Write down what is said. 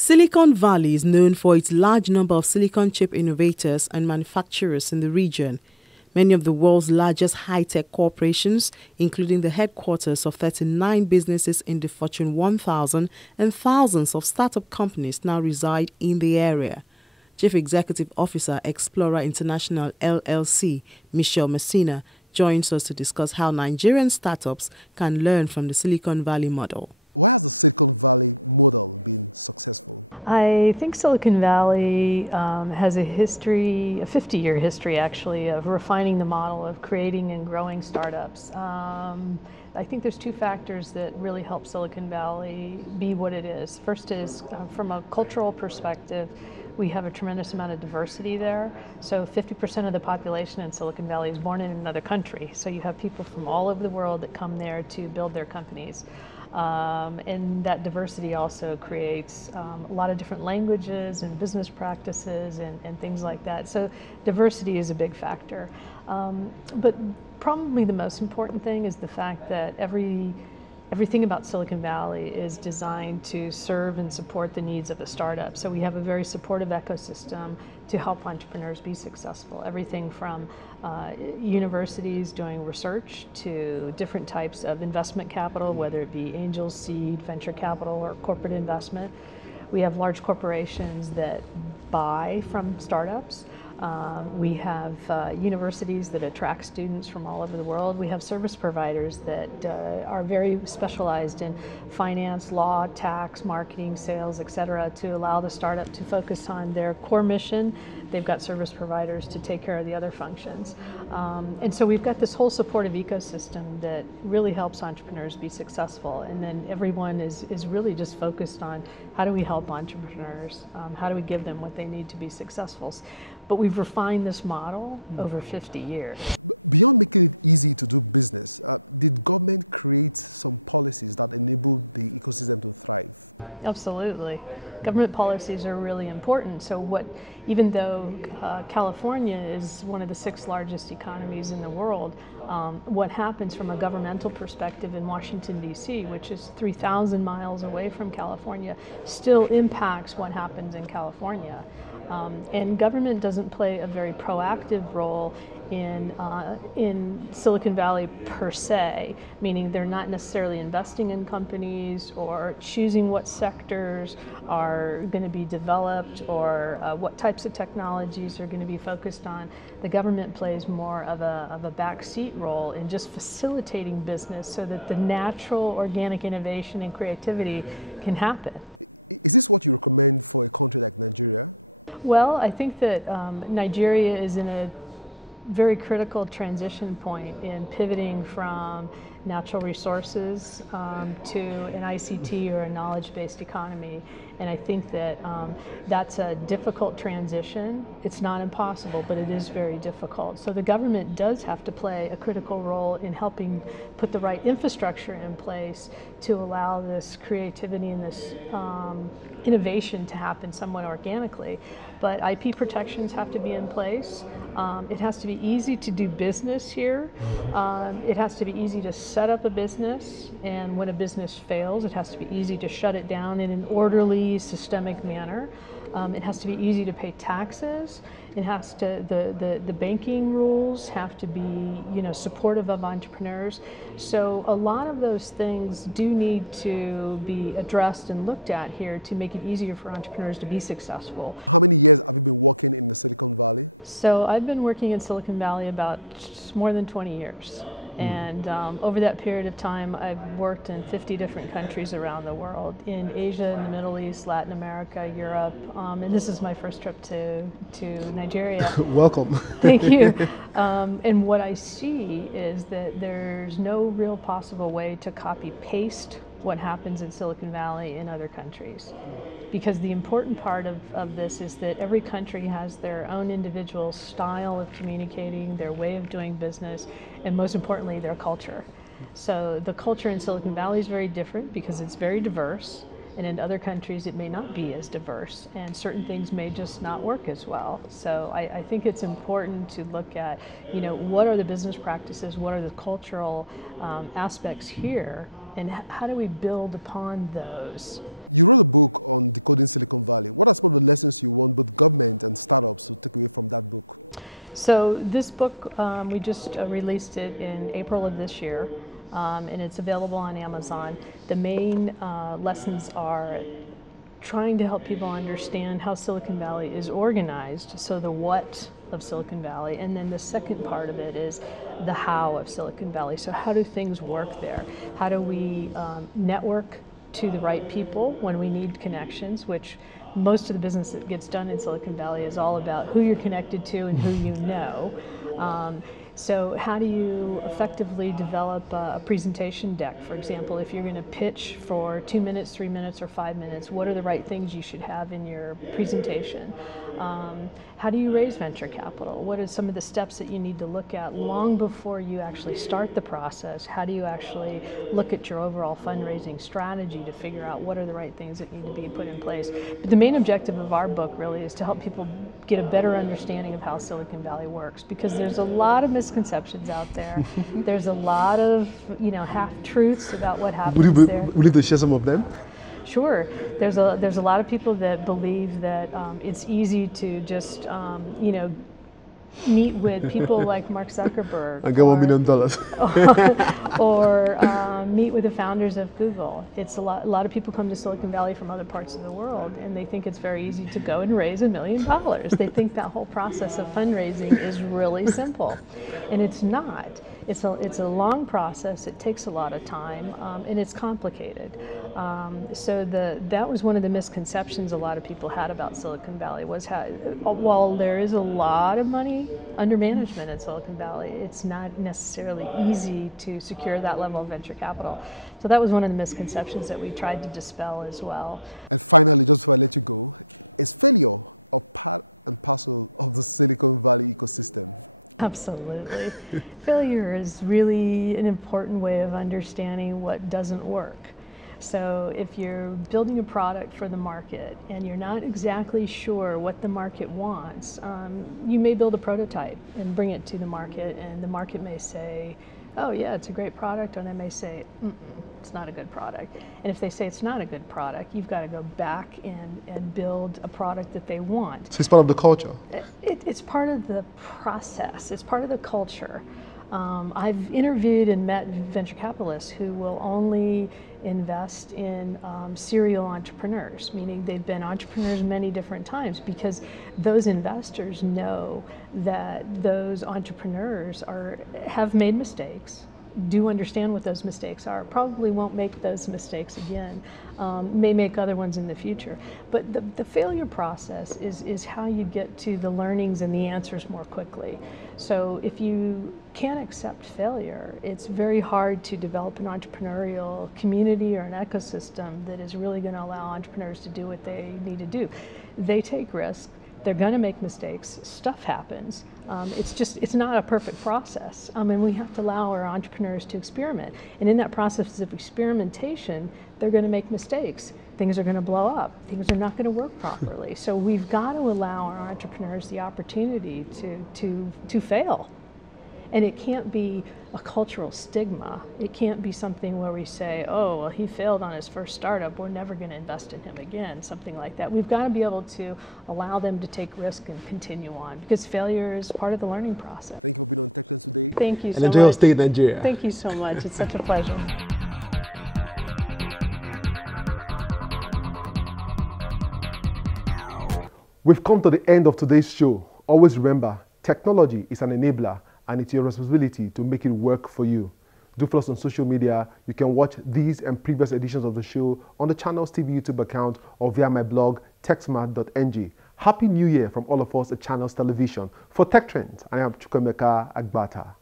Silicon Valley is known for its large number of silicon chip innovators and manufacturers in the region. Many of the world's largest high-tech corporations, including the headquarters of 39 businesses in the Fortune 1000 and thousands of startup companies now reside in the area. Chief Executive Officer Explorer International LLC, Michelle Messina, joins us to discuss how Nigerian startups can learn from the Silicon Valley model. I think Silicon Valley has a history, a 50-year history actually, of refining the model of creating and growing startups. I think there's two factors that really help Silicon Valley be what it is. First is from a cultural perspective, we have a tremendous amount of diversity there. So 50% of the population in Silicon Valley is born in another country. So you have people from all over the world that come there to build their companies. And that diversity also creates a lot of different languages and business practices and things like that. So diversity is a big factor. But probably the most important thing is the fact that everything about Silicon Valley is designed to serve and support the needs of a startup. So we have a very supportive ecosystem to help entrepreneurs be successful. Everything from universities doing research to different types of investment capital, whether it be angel, seed, venture capital, or corporate investment. We have large corporations that buy from startups. We have universities that attract students from all over the world. We have service providers that are very specialized in finance, law, tax, marketing, sales, etc. to allow the startup to focus on their core mission. They've got service providers to take care of the other functions. And so we've got this whole supportive ecosystem that really helps entrepreneurs be successful. And then everyone is really just focused on how do we help entrepreneurs? How do we give them what they need to be successful? But we've refined this model over 50 years. Absolutely. Government policies are really important. So even though California is one of the 6 largest economies in the world, what happens from a governmental perspective in Washington, D.C., which is 3,000 miles away from California, still impacts what happens in California. And government doesn't play a very proactive role in Silicon Valley per se, meaning they're not necessarily investing in companies or choosing what sectors are going to be developed or what types of technologies are going to be focused on. The government plays more of a backseat role in just facilitating business so that the natural organic innovation and creativity can happen. Well, I think that Nigeria is in a very critical transition point in pivoting from natural resources to an ICT or a knowledge-based economy. And I think that that's a difficult transition. It's not impossible, but it is very difficult. So the government does have to play a critical role in helping put the right infrastructure in place to allow this creativity and this innovation to happen somewhat organically. But IP protections have to be in place. It has to be easy to do business here. It has to be easy to set up a business, and when a business fails, it has to be easy to shut it down in an orderly, systemic manner. It has to be easy to pay taxes. It has to the banking rules have to be supportive of entrepreneurs. So a lot of those things do need to be addressed and looked at here to make it easier for entrepreneurs to be successful. So I've been working in Silicon Valley about more than 20 years. And over that period of time, I've worked in 50 different countries around the world, in Asia, in the Middle East, Latin America, Europe, and this is my first trip to Nigeria. Welcome. Thank you. And what I see is that there's no real possible way to copy-paste what happens in Silicon Valley in other countries. Because the important part of this is that every country has their own individual style of communicating, their way of doing business, and most importantly, their culture. So the culture in Silicon Valley is very different because it's very diverse, and in other countries it may not be as diverse, and certain things may just not work as well. So I think it's important to look at, what are the business practices, what are the cultural aspects here, and how do we build upon those? So this book, we just released it in April of this year, and it's available on Amazon. The main lessons are trying to help people understand how Silicon Valley is organized, so the what of Silicon Valley, and then the second part of it is the how of Silicon Valley. So how do things work there? How do we network to the right people when we need connections, which most of the business that gets done in Silicon Valley is all about who you're connected to and who you know. So how do you effectively develop a presentation deck? For example, if you're going to pitch for 2 minutes, 3 minutes, or 5 minutes, what are the right things you should have in your presentation? How do you raise venture capital? What are some of the steps that you need to look at long before you actually start the process? How do you actually look at your overall fundraising strategy to figure out what are the right things that need to be put in place? But the main objective of our book really is to help people get a better understanding of how Silicon Valley works, because there's a lot of misconceptions out there. There's a lot of half-truths about what happens there. Would you share some of them? Sure. There's a lot of people that believe that it's easy to just meet with people like Mark Zuckerberg and get $1 million. or meet with the founders of Google. It's a lot of people come to Silicon Valley from other parts of the world, and they think it's very easy to go and raise $1 million. They think that whole process of fundraising is really simple, and it's not. It's a long process. It takes a lot of time, and it's complicated. So that was one of the misconceptions a lot of people had about Silicon Valley, was how, while there is a lot of money under management in Silicon Valley, it's not necessarily easy to secure that level of venture capital. So that was one of the misconceptions that we tried to dispel as well. Absolutely. Failure is really an important way of understanding what doesn't work. So if you're building a product for the market and you're not exactly sure what the market wants, you may build a prototype and bring it to the market, and the market may say, oh yeah, it's a great product, or they may say, it's not a good product. And if they say it's not a good product, you've got to go back and build a product that they want. So it's part of the culture? It's part of the process. It's part of the culture. I've interviewed and met venture capitalists who will only invest in serial entrepreneurs, meaning they've been entrepreneurs many different times, because those investors know that those entrepreneurs have made mistakes, do understand what those mistakes are, probably won't make those mistakes again, may make other ones in the future. But the failure process is how you get to the learnings and the answers more quickly. So if you can't accept failure, it's very hard to develop an entrepreneurial community or an ecosystem that is really going to allow entrepreneurs to do what they need to do. They take risks. They're going to make mistakes. Stuff happens. It's not a perfect process. And we have to allow our entrepreneurs to experiment. And in that process of experimentation, they're going to make mistakes. Things are going to blow up. Things are not going to work properly. So we've got to allow our entrepreneurs the opportunity to fail. And it can't be a cultural stigma. It can't be something where we say, oh, well, he failed on his first startup, we're never going to invest in him again, something like that. We've got to be able to allow them to take risk and continue on, because failure is part of the learning process. Thank you so much. And enjoy your stay in Nigeria. Thank you so much. It's such a pleasure. We've come to the end of today's show. Always remember, technology is an enabler, and it's your responsibility to make it work for you. Do follow us on social media. You can watch these and previous editions of the show on the Channels TV YouTube account or via my blog, techsmart.ng. Happy New Year from all of us at Channels Television. For Tech Trends, I am Chukwemeka Agbata.